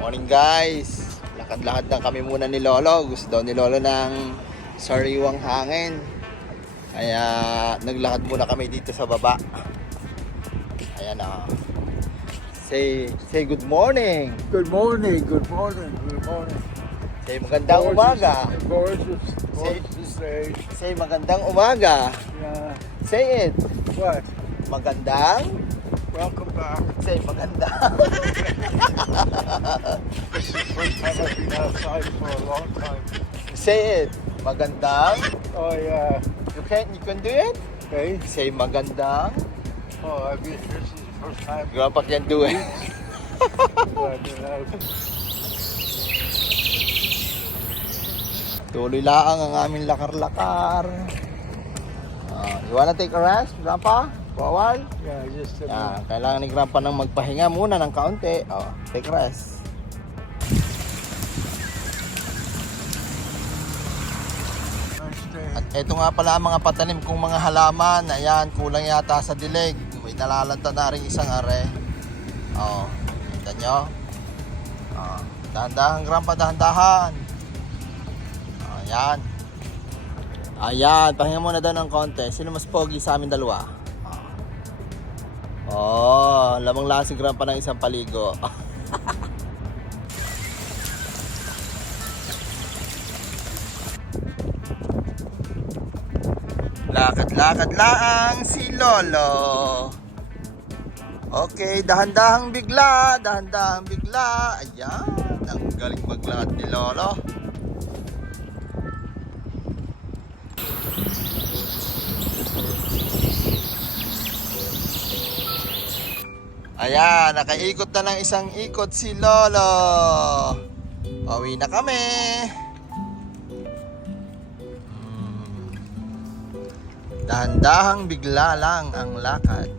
Morning guys, lakad-lakad lang kami muna ni Lolo. Gusto daw ni Lolo ng sariwang hangin. Kaya naglakad muna kami dito sa baba. Ayan na. Say good morning. Good morning, good morning, good morning. Say magandang umaga. Gorgeous day. Say magandang umaga. Yeah. Say it. What? Magandang. Welcome back. Say magandang. This is the first time I've been outside for a long time. Say it. Magandang. Oh yeah. You can do it? Okay. Say magandang. Oh, this is the first time Grandpa can do it. I've been out. Tuloy lang ang aming lakar-lakar. You wanna take a rest, Grandpa? For a while? Yeah, just a Kailangan ni Grandpa nang magpahinga muna ng kaunti. Take a rest. nice day. At eto nga pala ang mga patanim kong mga halaman. Ayan, kulang yata sa dilig. May nalalanta na rin isang are. Kita nyo? Dahan-dahan, Grandpa, dahan-dahan. Ayan. Ayan, pahinga muna daw ng konti. Sino mas pogi sa amin dalawa? Lamang lang si Grandpa ng isang paligo. Lakad-lakad lang si Lolo. Okay, dahan-dahang bigla, dahan-dahang bigla. Ayan, ang galing maglakad ni Lolo. Ayan, nakaikot na ng isang ikot si Lolo. Pauwi na kami. Dahan-dahang bigla lang ang lakad.